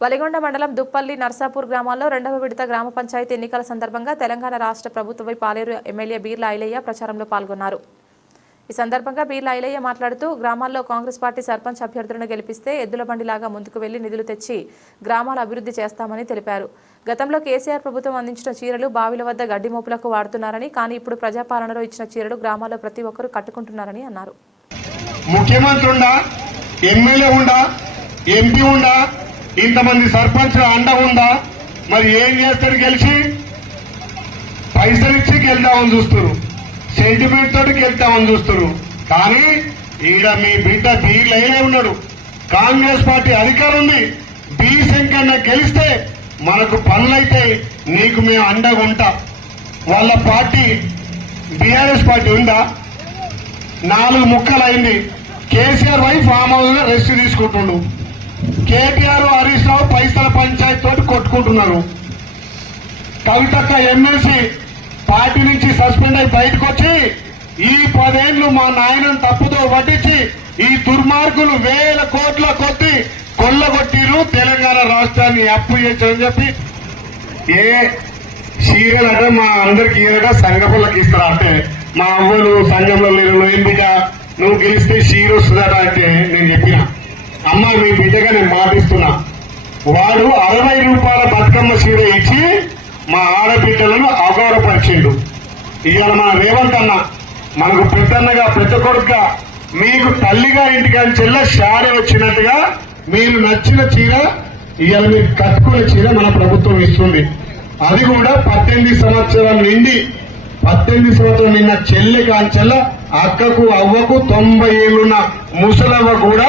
వలిగొండ మండలం దుప్పల్లి నర్సాపూర్ గ్రామాల్లో రెండవ విడత గ్రామ పంచాయతీ ఎన్నికల సందర్భంగా తెలంగాణ రాష్ట్ర ప్రభుత్వపై పాలేరు ఎమ్మెల్యే బీర్ల ఐలయ్య ప్రచారంలో పాల్గొన్నారు. ఈ సందర్భంగా బీర్ల ఐలయ్య మాట్లాడుతూ గ్రామాల్లో కాంగ్రెస్ పార్టీ సర్పంచ్ అభ్యర్థులను గెలిపిస్తే ఎద్దుల బండిలాగా ముందుకు వెళ్ళి నిధులు తెచ్చి గ్రామాల అభివృద్ధి చేస్తామని తెలిపారు. గతంలో కేసీఆర్ ప్రభుత్వం అందించిన చీరలు బావిల వద్ద గడ్డి మోపులకు వాడుతున్నారని కానీ ఇప్పుడు ప్రజాపాలనలో ఇచ్చిన చీరలు గ్రామాల్లో ప్రతి ఒక్కరూ కట్టుకుంటున్నారని అన్నారు. ముఖ్యమంత్రి ఉండా? ఎమ్మెల్యే ఉండా? ఎంపీ ఉండా? ఇంతమంది సర్పంచ్ అండ ఉందా? మరి ఏం చేస్తారు గెలిచి? పైసలు ఇచ్చి గెలుద్దామని చూస్తారు సెంటిమెంట్ తోటి గెలుద్దామని చూస్తారు కానీ ఈడ మీ బిడ్డ బీ లైనే ఉన్నాడు. కాంగ్రెస్ పార్టీ అధికారం ఉంది బి శంకన్న గెలిస్తే మనకు పనులైతే నీకు మేము అండగా ఉంటా. వాళ్ళ పార్టీ బీఆర్ఎస్ పార్టీ ఉందా? నాలుగు ముక్కలు అయింది కేసీఆర్ వైఫ్ ఫామ్ హౌస్లో రెస్ట్ తీసుకుంటుండు. కేటీఆర్ పైసల పంచాయతీ తోటి కొట్టుకుంటున్నారు. కవితక్క ఎమ్మెల్సీ పార్టీ నుంచి సస్పెండ్ అయి బయటకు వచ్చి ఈ పదేళ్ళు మా నాయనను తప్పుతో పట్టించి ఈ దుర్మార్గులు వేల కోట్ల కొద్ది కొల్లగొట్టిరు తెలంగాణ రాష్ట్రాన్ని అప్పు చేశారని చెప్పి ఏ సీరియల్ అంటే మా అందరికి ఈరట సంఘపల్లకి ఇస్తారు అంటే మా అవ్వలు సంఘంలో లేరు నువ్వేం నువ్వు గెలిస్తే చీర వస్తుందట అంటే నేను చెప్పిన. అమ్మ మీ బిడ్డగా నేను మాటిస్తున్నా వాడు అరవై రూపాయల బతుకమ్మ చీర ఇచ్చి మా ఆడబిడ్డలను అగౌరవపరిచిండు ఇవాళ మన రేవంత్ అన్న మనకు పెద్దన్నగా పెద్ద కొడుకుగా మీకు తల్లిగా ఇంటికాని చెల్ల శారీ వచ్చినట్టుగా మీరు నచ్చిన చీర ఇవాళ మీరు కట్టుకునే చీర మన ప్రభుత్వం ఇస్తుంది. అది కూడా పద్దెనిమిది సంవత్సరం నిండి పద్దెనిమిది సంవత్సరం నిన్న చెల్లి కాంచెల్ల అక్కకు అవ్వకు తొంభై ఏళ్ళున్న ముసలవ్వ కూడా